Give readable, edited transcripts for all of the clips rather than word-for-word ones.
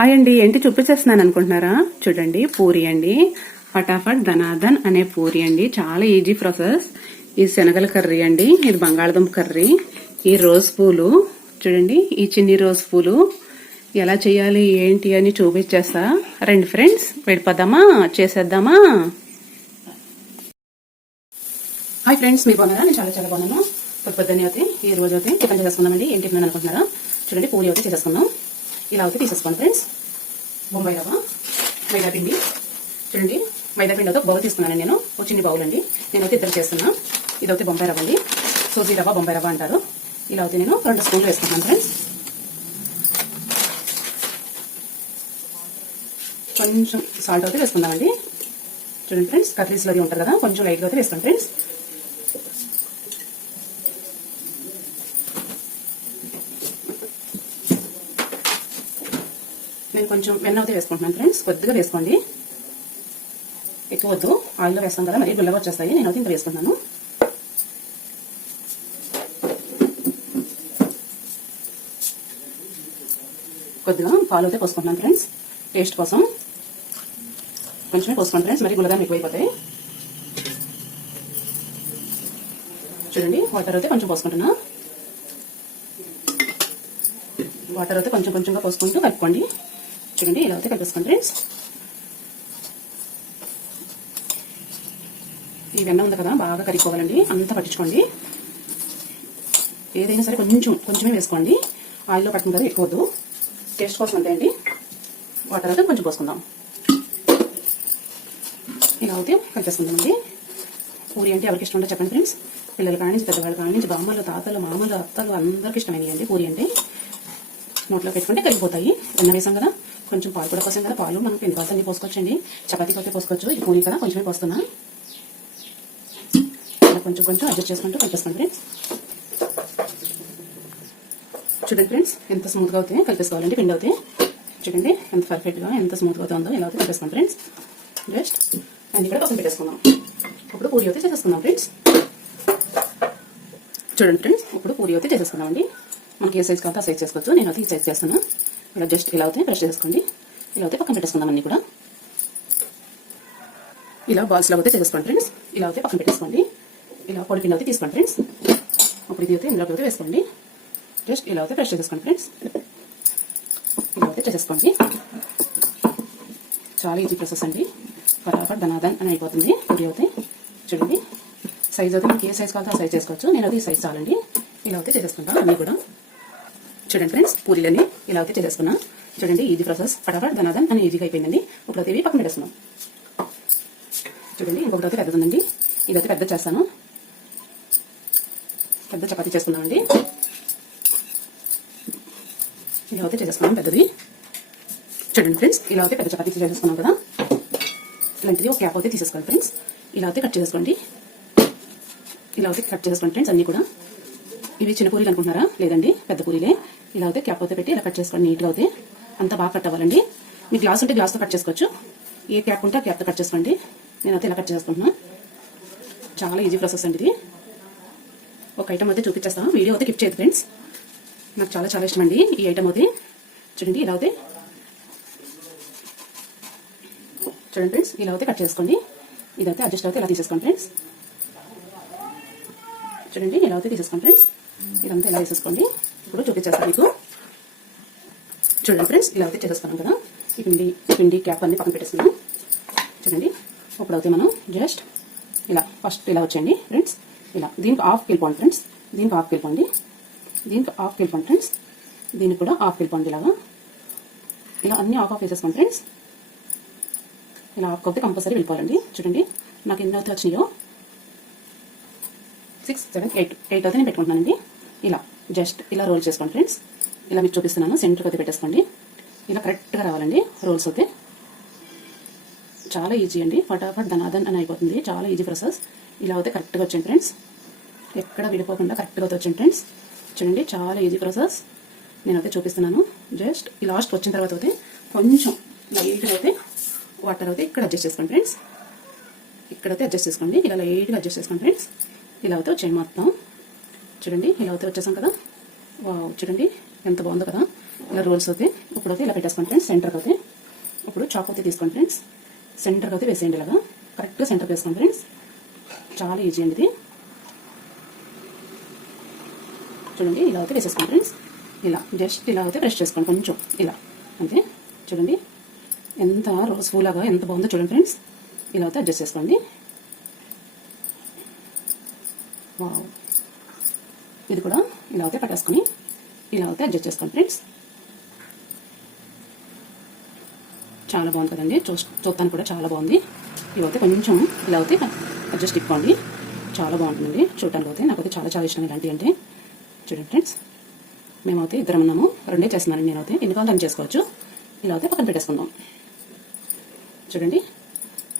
Hi అండి, ఏంటి చూపించేస్తున్నాను అనుకుంటున్నారా? చూడండి, పూరి అండి. ఫటాఫట్ ధనాధన్ అనే పూరి అండి. చాలా ఈజీ ప్రాసెస్. ఈ శనగల కర్రీ అండి, ఇది బంగాళదుంప కర్రీ, ఈ రోజ్ పూలు చూడండి, ఈ చిన్ని రోజ్ పూలు ఎలా చేయాలి ఏంటి అని చూపించేస్తా. రండి ఫ్రెండ్స్, వెళ్ళిపోదామా, చేసేద్దామా. హాయ్ ఫ్రెండ్స్, మీరు బాగున్నారా? నేను చాలా చాలా బాగున్నాను. పొద్దున్నే అయితే ఈ రోజు అయితే టిఫిన్ చేసుకుందామండి. ఏం టిఫిన్ అనుకుంటున్నారా? చూడండి, పూరి అయితే చేసేసుకుందాం. ఇలా అయితే తీసేసుకోండి ఫ్రెండ్స్. బొంబాయి రవ్వ, మైదా పిండి. చూడండి, మైదా పిండి అయితే ఒక బౌల్ తీసుకున్నాను నేను, ఒక చిన్ని బౌల్ అండి. నేనైతే ఇద్దరు చేస్తున్నా. ఇదైతే బొంబాయి రవ్వ అండి, సూజీ రవ్వ, బొంబాయి రవ్వ అంటారు. ఇలా అయితే నేను 2 స్పూన్లు వేసుకుంటాను ఫ్రెండ్స్. కొంచెం సాల్ట్ అయితే వేసుకుందామండి. చూడండి ఫ్రెండ్స్, కర్రీస్లో అది ఉంటారు కదా, కొంచెం లైట్గా అయితే వేసుకోండి ఫ్రెండ్స్. నేను కొంచెం వెన్న అయితే వేసుకుంటున్నాను ఫ్రెండ్స్. కొద్దిగా వేసుకోండి, ఎక్కువ వద్దు. ఆయిల్లో వేస్తాం కదా, మరి గుల్లగా వచ్చేస్తాయి. నేనైతే ఇంత వేసుకుంటున్నాను. కొద్దిగా పాలు అయితే పోసుకుంటున్నాను ఫ్రెండ్స్, టేస్ట్ కోసం. కొంచెమే పోసుకోండి ఫ్రెండ్స్, మరి గుల్లగా ఎక్కువైపోతాయి. చూడండి, వాటర్ అయితే కొంచెం పోసుకుంటున్నా. వాటర్ అయితే కొంచెం కొంచెంగా పోసుకుంటూ కలుపుకోండి. చూడండి, ఇలా అయితే కలిపేసుకోండి ఫ్రెండ్స్. ఈ వెన్న ఉంది కదా, బాగా కరిగిపోవాలండి, అంతా పట్టించుకోండి. ఏదైనా సరే కొంచెమే వేసుకోండి. ఆయిల్లో పట్టిన కదా, ఎక్కువ వద్దు. టేస్ట్ కోసం అంతే అండి. వాటర్ అయితే కొంచెం పోసుకుందాం. ఇలా అయితే కలిపేసుకుందామండి. పూరి అంటే ఎవరికి ఇష్టం ఉంటే చెప్పండి ఫ్రెండ్స్. పిల్లల కాడి నుంచి, పెద్దవాళ్ళ కాడి నుంచి, బామ్మలు, తాతలు, మామలు, అత్తలు అందరికి ఇష్టమైనవి అండి పూరి అంటే. నోట్లో పెట్టుకుంటే కరిగిపోతాయి. వెన్న వేసాం కదా, కొంచెం పాలు కూడా పోసాం కదా, పాలు మనకు ఎన్ని కావాల్సి అన్ని పోసుకోవచ్చండి. చపాతీకి అయితే పోసుకోవచ్చు. ఈ పూరి కదా, కొంచెమే పోస్తున్నా. కొంచెం కొంచెం అడ్జస్ట్ చేసుకుంటూ కలిపేసుకోండి ఫ్రెండ్స్. చూడండి ఫ్రెండ్స్, ఎంత స్మూత్గా అవుతాయి కలిపేసుకోవాలండి పిండి అవుతాయి. చూడండి ఎంత పర్ఫెక్ట్గా, ఎంత స్మూత్గా అవుతుందో. ఇలా అయితే కలిపేసుకోండి ఫ్రెండ్స్. జస్ట్ అన్ని కూడా పక్కన పెట్టేసుకుందాం. ఇప్పుడు పూరి అయితే చేసేసుకుందాం ఫ్రెండ్స్. చూడండి ఫ్రెండ్స్, ఇప్పుడు పూరి అయితే చేసేసుకుందామండి. మనకి ఏ సైజ్ కావాలో ఆ సైజ్ చేసుకోవచ్చు. నేను అయితే ఈ సైజ్ చేస్తాను. ఇలా జస్ట్ ఇలా అయితే ప్రెస్ చేసుకోండి. ఇలా అయితే పక్కన పెట్టేసుకుందాం అన్ని కూడా. ఇలా బాల్స్ లాగా అయితే చేసేసుకోండి ఫ్రెండ్స్. ఇలా అయితే పక్కన పెట్టేసుకోండి. ఇలా పొడి పిండి అయితే తీసుకోండి ఫ్రెండ్స్. అప్పుడు ఇది అయితే ఇందులోకి అయితే వేసుకోండి. జస్ట్ ఇలా అయితే ప్రెస్ చేసుకోండి ఫ్రెండ్స్. ఇలా అయితే చేసేసుకోండి. చాలా ఈజీ ప్రాసెస్ అండి. ఫటాఫట్ ధనాధన్ అని అయిపోతుంది పూరి అయితే. చూడండి, సైజ్ అయితే మనకి ఏ సైజ్ కావాలో ఆ సైజ్ చేసుకోవచ్చు. నేను అయితే ఈ సైజ్ చాలండి. ఇలా అయితే చేసేసుకుంటాను అన్నీ కూడా. చూడండి ఫ్రెండ్స్, పూరీలని ఇలా అయితే చేసేసుకున్నా. చూడండి, ఈజీ ప్రాసెస్. ఫటాఫట్ ధనాధన్ అని ఈజీగా అయిపోయిందండి. ఇప్పుడు అయితే ఇవి పక్కన పెట్టేస్తున్నాం. చూడండి, ఇంకొకటి అయితే పెద్దది ఉందండి. ఇదైతే పెద్ద చేస్తాను. పెద్ద చపాతీ చేసుకున్నామండి. ఇలా అయితే చేసేసుకున్నాం పెద్దది. చూడండి ఫ్రెండ్స్, ఇలా అయితే పెద్ద చపాతీ చేసేసుకున్నాం కదా. ఇలాంటిది ఒక క్యాప్ అయితే తీసేసుకోండి ఫ్రెండ్స్. ఇలా అయితే కట్ చేసుకోండి. ఇలా అయితే కట్ చేసుకోండి ఫ్రెండ్స్ అన్నీ కూడా. ఇవి చిన్న పూరీలు అనుకుంటున్నారా? లేదండి, పెద్ద పూరీలే. ఇలా అయితే క్యాప్ అయితే పెట్టి ఇలా కట్ చేసుకోండి నీట్గా. అయితే అంతా బాగా కట్ అవ్వాలండి. మీ గ్లాస్ ఉంటే గ్లాస్తో కట్ చేసుకోవచ్చు. ఏ క్యాప్ ఉంటే ఆ క్యాప్తో కట్ చేసుకోండి. నేనైతే ఇలా కట్ చేసుకుంటున్నాను. చాలా ఈజీ ప్రాసెస్ అండి ఇది. ఒక ఐటమ్ అయితే చూపించేస్తాను. వీడియో అయితే కిప్ చేయదు ఫ్రెండ్స్. నాకు చాలా చాలా ఇష్టం అండి ఈ ఐటమ్ అయితే. చూడండి, ఇలా అయితే చూడండి ఫ్రెండ్స్, ఇలా అయితే కట్ చేసుకోండి. ఇదైతే అడ్జస్ట్ అయితే ఇలా తీసేసుకోండి ఫ్రెండ్స్. చూడండి, ఇలా అయితే తీసేసుకోండి ఫ్రెండ్స్. ఇదంతా ఇలా వేసేసుకోండి. ఇప్పుడు చూపించేస్తాను మీకు. చూడండి ఫ్రెండ్స్, ఇలా అయితే చేసేసుకున్నాం కదా. ఈ పిండి క్యాప్ అన్ని పక్కన పెట్టేస్తున్నాం. చూడండి, ఇప్పుడు అయితే మనం జస్ట్ ఇలా ఫస్ట్ ఇలా వచ్చేయండి ఫ్రెండ్స్. ఇలా దీనికి హాఫ్ వెళ్ళిపోండి ఫ్రెండ్స్. దీనికి హాఫ్ వెళ్ళిపోండి. దీనికి హాఫ్ వెళ్ళిపోండి ఫ్రెండ్స్. దీనికి కూడా హాఫ్ వెళ్ళిపోండి. ఇలాగా ఇలా అన్ని హాఫ్ వేసేసుకోండి ఫ్రెండ్స్. ఇలా హాఫ్ అయితే కంపల్సరీ వెళ్ళిపోవాలండి. చూడండి, నాకు ఎన్ని అయితే వచ్చినాయో 6, 7, 8 అయితే నేను పెట్టుకుంటున్నానండి. ఇలా జస్ట్ ఇలా రోల్ చేసుకోండి ఫ్రెండ్స్. ఇలా మీకు చూపిస్తున్నాను. సెంటర్కి అయితే పెట్టేసుకోండి. ఇలా కరెక్ట్గా రావాలండి రోల్స్ అయితే. చాలా ఈజీ అండి. ఫటాఫట్ ధనాధన్ అని అయిపోతుంది. చాలా ఈజీ ప్రాసెస్. ఇలా అయితే కరెక్ట్గా వచ్చాను ఫ్రెండ్స్. ఎక్కడ విడిపోకుండా కరెక్ట్గా అయితే వచ్చాను ఫ్రెండ్స్. చూడండి, చాలా ఈజీ ప్రాసెస్. నేనైతే చూపిస్తున్నాను. జస్ట్ ఈ లాస్ట్ వచ్చిన తర్వాత అయితే కొంచెం లైట్గా అయితే వాటర్ అయితే ఇక్కడ అడ్జస్ట్ చేసుకోండి ఫ్రెండ్స్. ఇక్కడైతే అడ్జస్ట్ చేసుకోండి. ఇలా లైట్గా అడ్జస్ట్ చేసుకోండి ఫ్రెండ్స్. ఇలా అయితే వచ్చాయి మొత్తం. చూడండి, ఇలా అయితే వచ్చేసాం కదా. వావ్, చూడండి ఎంత బాగుందో కదా. ఇలా ఇలా రోల్స్ అవుతాయి. ఇప్పుడైతే ఇలా పెట్టేసుకోండి ఫ్రెండ్స్. సెంటర్కి అవుతాయి. ఇప్పుడు చాక్ అయితే తీసుకోండి ఫ్రెండ్స్. సెంటర్కి అయితే వేసేయండి. ఇలాగా కరెక్ట్గా సెంటర్కి వేసుకోండి ఫ్రెండ్స్. చాలా ఈజీ అండి ఇది. చూడండి ఇలా అయితే వేసేసుకోండి ఫ్రెండ్స్. ఇలా జస్ట్ ఇలా అయితే ప్రెస్ చేసుకోండి కొంచెం ఇలా అంతే. చూడండి ఎంత రోజ్ పూలాగా ఎంత బాగుందో చూడండి ఫ్రెండ్స్. ఇలా అయితే అడ్జస్ట్ చేసుకోండి. వావ్, ఇది కూడా ఇలా అయితే పట్టేసుకొని ఇలా అయితే అడ్జస్ట్ చేసుకోండి ఫ్రెండ్స్. చాలా బాగుంది కదండి. చూడటానికి కూడా చాలా బాగుంది. ఇవైతే కొంచెం ఇలా అయితే అడ్జస్ట్ ఇప్పుకోండి. చాలా బాగుంటుందండి చూడటానికి. అయితే నాకైతే చాలా చాలా ఇష్టం ఇలాంటివి అంటే. చూడండి ఫ్రెండ్స్, మేమైతే ఇద్దరం ఉన్నాము. రెండే చేస్తున్నానండి నేనైతే. ఎన్ని కావాలో అని చేసుకోవచ్చు. ఇలా అయితే పక్కన పెట్టేసుకుందాం. చూడండి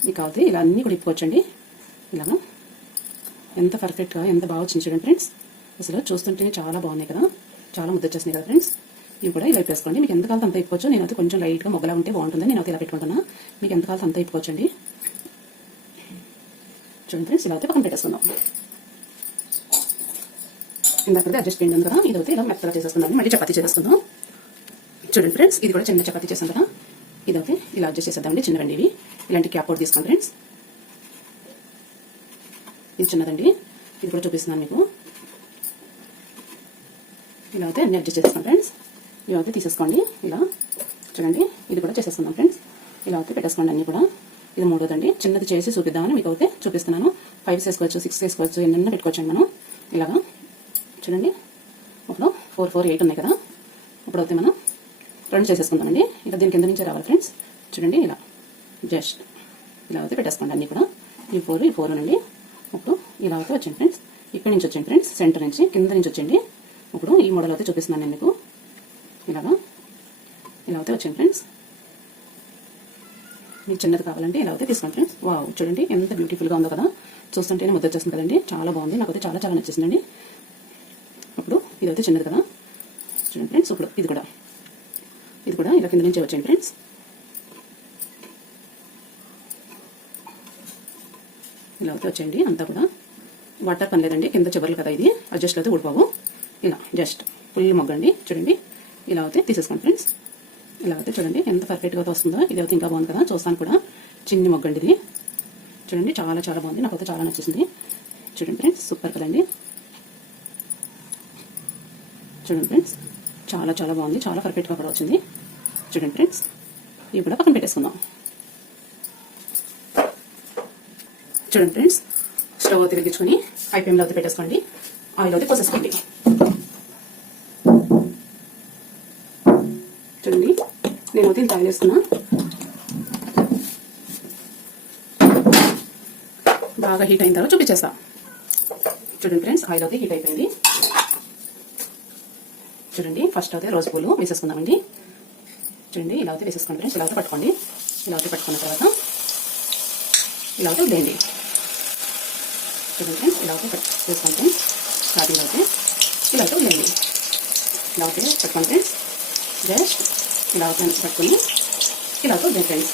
మీకు అయితే ఇలా అన్నీ కూడా ఇప్పుకోవచ్చండి. ఇలాగా ఎంత పర్ఫెక్ట్గా ఎంత బాగా వచ్చింది చూడండి ఫ్రెండ్స్. అసలు చూస్తుంటేనే చాలా బాగున్నాయి కదా. చాలా ముద్ద వచ్చేసినాయి కదా ఫ్రెండ్స్. ఇవి కూడా ఇలా వేసుకోండి. మీకు ఎంత కావాలో అంత ఇప్పుకోవచ్చు. నేనైతే కొంచెం లైట్గా మొగ్గలా ఉంటే బాగుంటుంది. నేనైతే ఇలా పెట్టుకుంటున్నా. మీకు ఎంత కావాలో అంత ఇప్పుకోవచ్చండి. చూడండి ఫ్రెండ్స్, ఇలా అయితే పక్కన పెట్టేసుకుందాం. ఇందాక అడ్జస్ట్ చేయండి కదా. ఇదైతే ఇలా మెత్తగా చేసేసుకుందాం. మళ్ళీ చపాతీ చేసేసుకుందాం. చూడండి ఫ్రెండ్స్, ఇది కూడా చిన్న చపాతీ చేస్తాం కదా. ఇదైతే ఇలా అడ్జస్ట్ చేసేద్దామండి. చిన్నవండి ఇవి. ఇలాంటి క్యాప్ అవుట్ తీసుకోండి ఫ్రెండ్స్. ఇది చిన్నదండి. ఇది కూడా చూపిస్తున్నాను మీకు. ఇలా అయితే అన్ని అడ్జస్ట్ చేస్తాం ఫ్రెండ్స్. ఇవైతే తీసేసుకోండి. ఇలా చూడండి, ఇది కూడా చేసేసుకుందాం ఫ్రెండ్స్. ఇలా అయితే పెట్టేసుకోండి అన్ని కూడా. ఇది మూడోదండి. చిన్నది చేసి చూపిద్దామని మీకు అయితే చూపిస్తున్నాను. 5 వేసుకోవచ్చు, 6 వేసుకోవచ్చు, ఎన్నెన్నో పెట్టుకోవచ్చండి మనం. ఇలాగా చూడండి, ఇప్పుడు 4, 4, 8 ఉన్నాయి కదా. ఇప్పుడైతే మనం 2 చేసేసుకుందామండి. ఇలా దీని కింద నుంచే రావాలి ఫ్రెండ్స్. చూడండి ఇలా జస్ట్ ఇలా అయితే పెట్టేసుకోండి అన్ని కూడా. ఈ 4 అండి. ఇప్పుడు ఇలా అయితే వచ్చండి ఫ్రెండ్స్. ఇక్కడ నుంచి వచ్చండి ఫ్రెండ్స్. సెంటర్ నుంచి కింద నుంచి వచ్చండి. ఇప్పుడు ఈ మోడల్ అయితే చూపిస్తున్నాను నేను మీకు. ఇలాగా ఇలా అయితే వచ్చండి ఫ్రెండ్స్. మీకు చిన్నది కావాలంటే ఇలా అయితే తీసుకోండి ఫ్రెండ్స్. వావ్, చూడండి ఎంత బ్యూటిఫుల్గా ఉందో కదా. చూస్తుంటేనే ముద్ద వచ్చేస్తుంది కదండి. చాలా బాగుంది. నాకైతే చాలా చాలా నచ్చేసిందండి. ఇప్పుడు ఇదైతే చిన్నది కదా. చూడండి ఫ్రెండ్స్, ఇప్పుడు ఇది కూడా ఇలా కింద నుంచి వచ్చండి ఫ్రెండ్స్. ఇలా అయితే వచ్చేయండి అంతా కూడా. వాటర్ పని లేదండి. కింద చివర్లు కదా, ఇది అడ్జస్ట్ అయితే ఊడిపోవు. ఇలా జస్ట్ ఫుల్ మొగ్గండి. చూడండి ఇలా అయితే తీసేసుకోండి ఫ్రెండ్స్. ఇలా అయితే చూడండి ఎంత పర్ఫెక్ట్గా అయితే వస్తుందో. ఇది అయితే ఇంకా బాగుంది కదా. చూస్తాను కూడా చిన్ని మొగ్గండి ఇది. చూడండి చాలా చాలా బాగుంది. నాకైతే చాలా నచ్చేసింది. చూడండి ఫ్రెండ్స్, సూపర్ కదండి. చూడండి ఫ్రెండ్స్, చాలా చాలా బాగుంది. చాలా పర్ఫెక్ట్గా కూడా వచ్చింది. చూడండి ఫ్రెండ్స్, ఇవి కూడా పక్కన పెట్టేసుకుందాం. చూడండి ఫ్రెండ్స్, స్టవ్ తిరిగించుకొని హై ఫ్లేమ్లో అయితే పెట్టేసుకోండి. ఆయిల్ అయితే పోసేసుకోండి. చూడండి నేనైతే ఇంత ఆయిల్ వేసుకున్నా. బాగా హీట్ అయిన తర్వాత చూపించేస్తా. చూడండి ఫ్రెండ్స్, ఆయిల్ అయితే హీట్ అయిపోయింది. చూడండి ఫస్ట్ అయితే రోజు పూలు వేసేసుకుందామండి. చూడండి ఇలా అయితే వేసేసుకోండి ఫ్రెండ్స్. ఇలా అయితే పట్టుకోండి. ఇలా అయితే పట్టుకున్న తర్వాత ఇలా అయితే వదిలేయండి. చూడండి ఫ్రెండ్స్, ఇలా అయితే వేసుకోండి ఫ్రెండ్స్. స్టార్టింగ్ అయితే ఇలా అయితే వదిలేయండి. ఇలా అయితే పెట్టుకోండి ఫ్రెండ్స్. జస్ట్ ఇలా అయితే పట్టుకొని ఇలా అయితే వదిలేండి ఫ్రెండ్స్.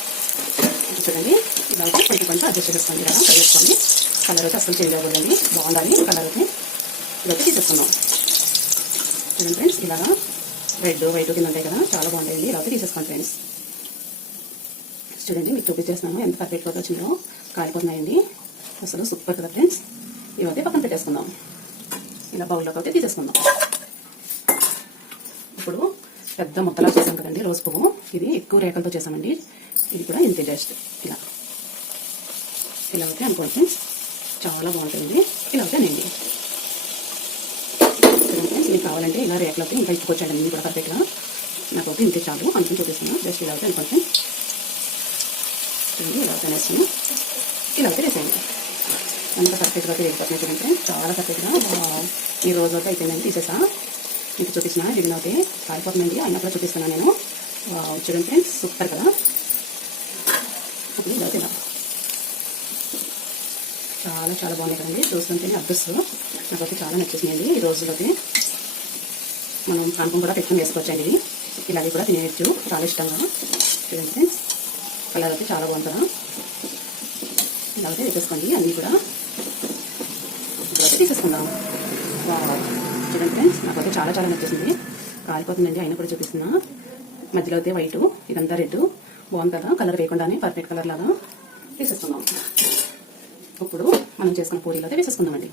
చూడండి ఇలా అయితే కొంచెం కొంచెం అడ్జస్ట్ చేసుకోండి. ఇలా ఫ్రై చేసుకోండి. కలర్ అయితే అసలు చేంజ్ అవ్వదండి. బాగుండాలి కలర్ అయితే. ఇదైతే తీసేసుకుందాం. చూడండి ఫ్రెండ్స్, ఇలాగా రెడ్ వైట్ కింద ఉంటాయి కదా, చాలా బాగుంటాయండి. ఇలా అయితే తీసేసుకోండి ఫ్రెండ్స్. చూడండి మీకు చూపించేస్తున్నాను ఎంత పర్ఫెక్ట్గా వచ్చిందో. కాలిపోతున్నాయండి అసలు. సూపర్ కదా ఫ్రెండ్స్. ఇవైతే పక్కన పెట్టేసుకుందాం. ఇలా బౌల్లోకి అయితే తీసేసుకుందాం. ఇప్పుడు పెద్ద ముద్దలా చేసాం కదండి రోజు పువ్వు. ఇది ఎక్కువ రేఖలతో చేసామండి. ఇది కూడా ఇంతే జస్ట్ ఇలా ఇలా అయితే అనుకోండి ఫ్రెండ్స్. చాలా బాగుంటుంది. ఇలా అయితే నేను ఫ్రెండ్స్ మీకు కావాలంటే ఇలా రేఖలతో ఇంకా ఇచ్చుకోవచ్చండి. ఇది కూడా పర్ఫెక్ట్గా. నాకైతే ఇంతే చాలు అనుకుని చూపిస్తున్నాను. జస్ట్ ఇలా అయితే అనుకోండి ఫ్రెండ్స్. ఇలా అయితే వేస్తాను. ఇలా అయితే వేసేయండి. అంత పర్ఫెక్ట్గా అయితే వేసిపోతున్నాయి చూడండి. చాలా పర్ఫెక్ట్గా ఈ రోజు అయితే అయిపోయిందని తీసేసా. మీకు చూపిస్తున్నా. గిన్నె అయితే కాలిపోతుందండి. అయినా కూడా చూపిస్తున్నాను నేను. చూడండి ఫ్రెండ్స్, సూపర్ కదా. ఇలా అయితే చాలా చాలా బాగున్నాయి కదండి. చూస్తుంటేనే అడ్రస్లు నాకైతే చాలా నచ్చేసినాయండి. ఈ రోజులైతే మనం ప్రాంతం కూడా పెట్టుకుని వేసుకోవచ్చండి. ఇది ఇలాగే కూడా తినేయచ్చు చాలా ఇష్టంగా. చూడండి ఫ్రెండ్స్, కలర్ అయితే చాలా బాగుంటుందా. ఇలా అయితే వేసేసుకోండి అన్నీ కూడా. ఇప్పుడైతే తీసేసుకుందాం. చూడండి ఫ్రెండ్స్, నాకైతే చాలా చాలా నచ్చేసింది. కాలిపోతుందండి, అయినా కూడా చూపిస్తున్నా. మధ్యలో అయితే వైట్, ఇదంతా రెడ్. బాగుంది కదా, కలర్ వేయకుండానే పర్ఫెక్ట్ కలర్ లాగా వేసేసుకుందాం. ఇప్పుడు మనం చేసుకున్న పూరీలో అయితే వేసేసుకుందామండి.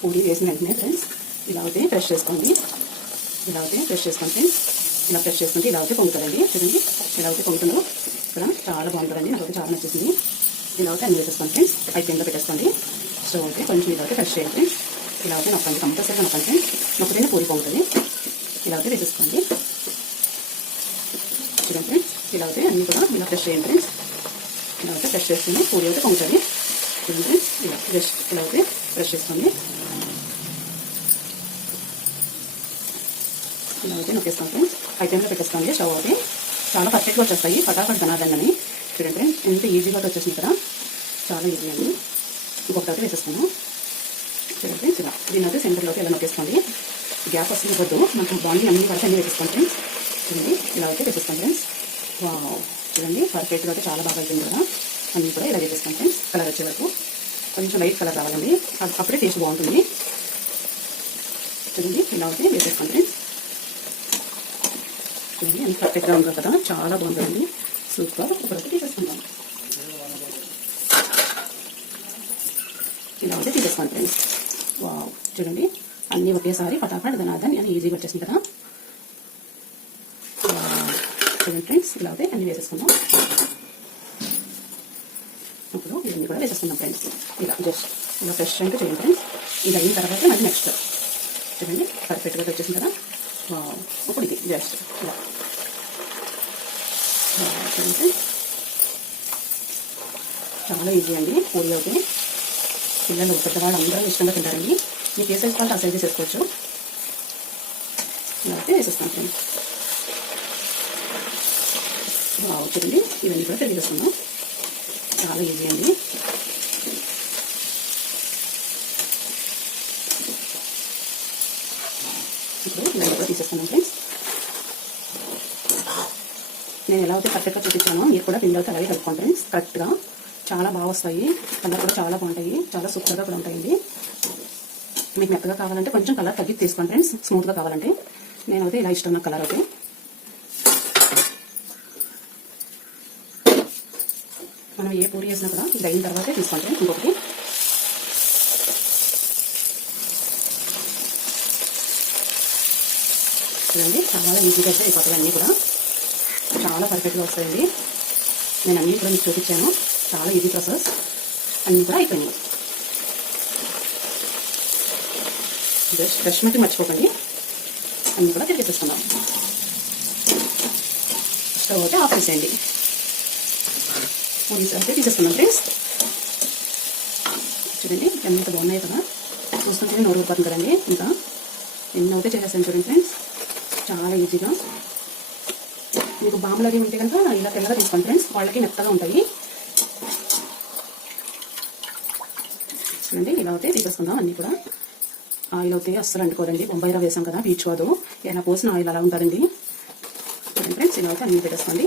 పూరీ వేసిన వెంటనే ఫ్రెండ్స్ ఇలా అయితే ఫ్రెష్ చేసుకోండి. ఇలా అయితే ఫ్రెష్ చేసుకోండి ఫ్రెండ్స్. ఇలా ఫ్రెష్ చేసుకుంటే ఇలా అయితే పొంగుతుందండి. చూడండి ఇలా అయితే పొంగుతుందో ఇక్కడ చాలా బాగుంటుందండి. నాకైతే చాలా నచ్చేసింది. ఇలా అయితే అన్ని వేసేసుకోండి ఫ్రెండ్స్. ఐపీఎన్లో పెట్టేసుకోండి. స్టవ్ అయితే కొంచెం ఇలా అయితే ఫ్రెష్ చేయండి ఫ్రెండ్స్. ఇలా అయితే నొక్కండి, కంపల్సరీగా నొక్కండి ఫ్రెండ్స్. నొక్కడైనా పూరి పొంగుతుంది. ఇలా అయితే వేసేసుకోండి. చూడండి ఫ్రెండ్స్, ఇలా అయితే అన్నీ కూడా ఇలా ఫ్రెష్ చేయండి ఫ్రెండ్స్. ఇలా అయితే ఫ్రెష్ చేసుకుని పూరి అయితే పొంగుతుంది. చూడండి ఫ్రెండ్స్, ఇలా జస్ట్ ఇలా అయితే ఫ్రెష్ చేసుకోండి. ఇలా అయితే నొక్కేస్తాం ఫ్రెండ్స్. ఐటెంలో పెట్టేసుకోండి. స్టవ్ అయితే చాలా పర్ఫెక్ట్గా వచ్చేస్తాయి. ఫటాఫట్ ధనాదండి. చూడండి ఫ్రెండ్స్, ఎంత ఈజీగా వచ్చేసింది కదా, చాలా ఈజీ అండి. ఇంకొకటి అయితే వేసేస్తాను. చూడండి ఫ్రెండ్స్, ఇలా దీని అయితే సెంటర్లోకి ఇలా నొక్కేసుకోండి. గ్యాస్ వస్తుంది వద్దు, మనకు బాండీ అన్ని వరకు అన్నీ వేసేసుకోండి ఫ్రెండ్స్. చూడండి ఇలా అయితే వేసేసుకోండి ఫ్రెండ్స్. చూడండి పర్ఫెక్ట్గా అయితే చాలా బాగా అవుతుంది కదా. అన్నీ కూడా ఇలా వేసేసుకోండి ఫ్రెండ్స్. కలర్ వచ్చే వరకు కొంచెం లైట్ కలర్ రావాలండి, అప్పుడే టేస్ట్ బాగుంటుంది. చూడండి ఇలా అయితే వేసేసుకోండి ఫ్రెండ్స్. చూడండి ఎంత పర్ఫెక్ట్గా ఉంటుంది కదా, చాలా బాగుంటుందండి. సూపర్. ఇప్పుడైతే తీసేసుకుంటాం. ఇలా అయితే తీసేసుకోండి ఫ్రెండ్స్. వావ్, చూడండి అన్నీ ఒకేసారి ఫటాఫట్ ధనాదని అని ఈజీగా వచ్చేసింది కదా. చూడండి ఫ్రెండ్స్, ఇలా అయితే అన్నీ వేసేసుకుందాం. ఇప్పుడు ఇవన్నీ కూడా వేసేసుకుందాం ఫ్రెండ్స్. ఇలా జస్ట్ ఇలా ఫ్రెష్ అంటే చేయండి ఫ్రెండ్స్. ఇది అయిన తర్వాత మళ్ళీ నెక్స్ట్ చూడండి పర్ఫెక్ట్గా వచ్చేసింది కదా. ఇప్పుడు ఇది జస్ట్ ఇలా చూడండి, చాలా ఈజీ అండి. పూరి అయితే పిల్లలు పెద్దవాళ్ళు అందరూ ఇష్టంగా తింటారండి. మీకు ఏ సైజ్ కావాలంటే ఆ సైజ్ చేసుకోవచ్చు. ఇలా అయితే వేసేస్తాను ఫ్రెండ్స్. చూడండి ఇవన్నీ కూడా తెలియజేస్తున్నాం. చాలా ఈజీ అండి. ఇప్పుడు ఇవన్నీ కూడా తీసేస్తున్నాం ఫ్రెండ్స్. నేను ఎలా అయితే పర్ఫెక్ట్గా చూపించానో మీరు కూడా పిండి అయితే అలాగే కలుపుకోండి ఫ్రెండ్స్. కరెక్ట్గా చాలా బాగా వస్తాయి. కలర్ కూడా చాలా బాగుంటాయి, చాలా సూపర్గా కూడా ఉంటాయండి. మీకు మెత్తగా కావాలంటే కొంచెం కలర్ తగ్గి తీసుకోండి ఫ్రెండ్స్. స్మూత్గా కావాలంటే నేనైతే ఇలా ఇష్టం నాకు కలర్ అయితే. మనం ఏ పూరి వేసినా కూడా ఇది అయిన తర్వాతే తీసుకోండి ఫ్రెండ్స్. ఇంకొకటి చూడండి చాలా ఈజీగా అయితే అయిపోతాయి. అన్నీ కూడా చాలా పర్ఫెక్ట్గా వస్తాయండి. నేను అన్నీ కూడా మీకు చూపించాను. చాలా ఈజీ ప్రాసెస్. అన్నీ కూడా అయిపోయినాయి. జస్ట్ ఫ్రెష్ మట్టి మర్చిపోకండి. అన్నీ కూడా తిరిగేసేస్తున్నాం. స్టవ్ అయితే ఆఫ్ చేసేయండి. పూరీస్ అయితే తీసేస్తున్నాం ఫ్రెండ్స్. చూడండి ఎంత బాగున్నాయి కదా, చూస్తుంటే నోరు ఊరిపోతుంది కదండి. ఇంకా ఎన్ని అయితే చేసేస్తాను చూడండి ఫ్రెండ్స్. చాలా ఈజీగా. మీకు బాంబులు అవి ఉంటే కనుక ఇలా తెల్లగా తీసుకోండి ఫ్రెండ్స్. వాళ్ళకి మెత్తగా ఉంటాయి. చూడండి ఇలా అయితే తీసేసుకుందాం. అన్నీ కూడా ఆయిల్ అయితే అస్సలు అంటుకోదండి. బొంబాయి రవ్వ వేసాం కదా, పీచుకోదు. ఎలా పోసిన ఆయిల్ అలా ఉంటుందండి. చూడండి ఫ్రెండ్స్, ఇలా అయితే అన్నీ పెట్టేసుకోండి.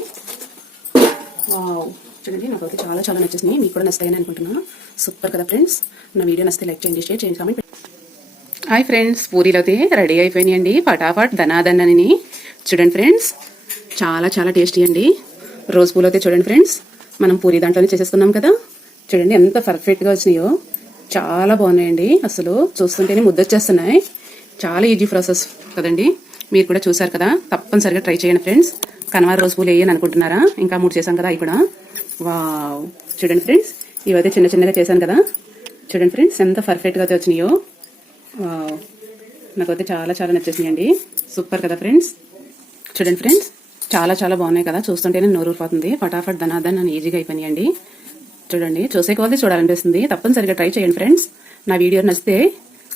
చూడండి నాకైతే చాలా చాలా నచ్చేసినాయి. మీకు కూడా నచ్చుతాయని అనుకుంటున్నాను. సూపర్ కదా ఫ్రెండ్స్. నా వీడియో నచ్చితే లైక్ చేయండి, షేర్ చేయండి, కామెంట్. హాయ్ ఫ్రెండ్స్, పూరీలు అయితే రెడీ అయిపోయినాయండి. ఫటాఫట్ ధనాదన్నని. చూడండి ఫ్రెండ్స్, చాలా చాలా టేస్టీ అండి. రోజ్ పూలు అయితే చూడండి ఫ్రెండ్స్, మనం పూరీ దాంట్లోనే చేసేసుకున్నాం కదా. చూడండి ఎంత పర్ఫెక్ట్గా వచ్చినాయో, చాలా బాగున్నాయండి. అసలు చూస్తుంటేనే ముద్దొచ్చేస్తున్నాయి. చాలా ఈజీ ప్రాసెస్ కదండి. మీరు కూడా చూసారు కదా, తప్పనిసరిగా ట్రై చేయండి ఫ్రెండ్స్. కనవార రోజు పూలు వేయని అనుకుంటున్నారా? ఇంకా 3 చేశాం కదా అవి కూడా. వావ్, చూడండి ఫ్రెండ్స్, ఇవైతే చిన్న చిన్నగా చేశాను కదా. చూడండి ఫ్రెండ్స్ ఎంత పర్ఫెక్ట్గా అయితే వచ్చినాయో. వావ్, నాకైతే చాలా చాలా నచ్చేసినాయండి. సూపర్ కదా ఫ్రెండ్స్. చూడండి ఫ్రెండ్స్, చాలా చాలా బాగున్నాయి కదా, చూస్తుంటేనే నోరు ఊరిపోతుంది. ఫటాఫట్ ధనాదన్ అని ఈజీగా అయిపోయినాయండి. చూడండి, చూసే కొద్దీ చూడాలనిపిస్తుంది. తప్పనిసరిగా ట్రై చేయండి ఫ్రెండ్స్. నా వీడియో నచ్చితే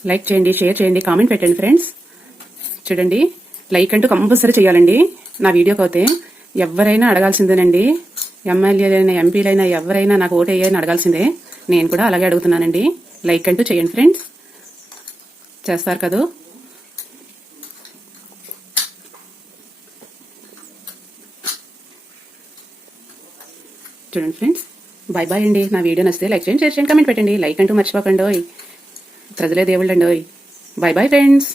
లైక్ చేయండి, షేర్ చేయండి, కామెంట్ పెట్టండి ఫ్రెండ్స్. చూడండి, లైక్ అంటూ కంపల్సరీ చేయాలండి. నా వీడియోకి అయితే ఎవరైనా అడగాల్సిందేనండి. ఎమ్మెల్యేలైనా ఎంపీలైనా ఎవరైనా నాకు ఓటు వేయని అడగాల్సిందే. నేను కూడా అలాగే అడుగుతున్నానండి. లైక్ అంటూ చేయండి ఫ్రెండ్స్. చేస్తారు కదా. చూడండి ఫ్రెండ్స్, బాయ్ బాయ్ అండి. నా వీడియో నచ్చితే లైక్ చేయండి, షేర్ చేయండి, కామెంట్ పెట్టండి. లైక్ అంటూ మర్చిపోకండి. ప్రజలే దేవుళ్ళండి. Bye bye friends.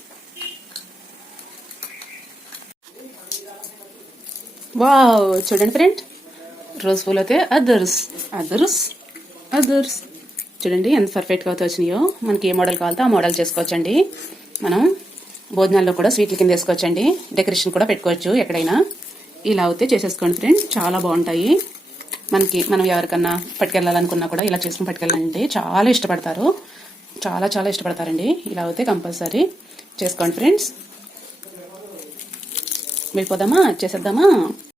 వావ్, చూడండి ఫ్రెండ్, రోజ్ పూలు అయితే అదర్స్ అదర్స్ అదర్స్. చూడండి ఎంత పర్ఫెక్ట్గా అయితే వచ్చినాయో. మనకి ఏ మోడల్ కావాలో ఆ మోడల్ చేసుకోవచ్చండి. మనం భోజనాల్లో కూడా స్వీట్ల కింద వేసుకోవచ్చండి. డెకరేషన్ కూడా పెట్టుకోవచ్చు ఎక్కడైనా. ఇలా అయితే చేసేసుకోండి ఫ్రెండ్స్, చాలా బాగుంటాయి. మనం ఎవరికన్నా పట్టుకెళ్ళాలనుకున్నా కూడా ఇలా చేసుకుని పట్టుకెళ్ళాలంటే చాలా ఇష్టపడతారు. చాలా చాలా ఇష్టపడతారండి. ఇలా అయితే కంపల్సరీ చేసుకోండి ఫ్రెండ్స్. వెళ్ళిపోదామా, చేసేద్దామా?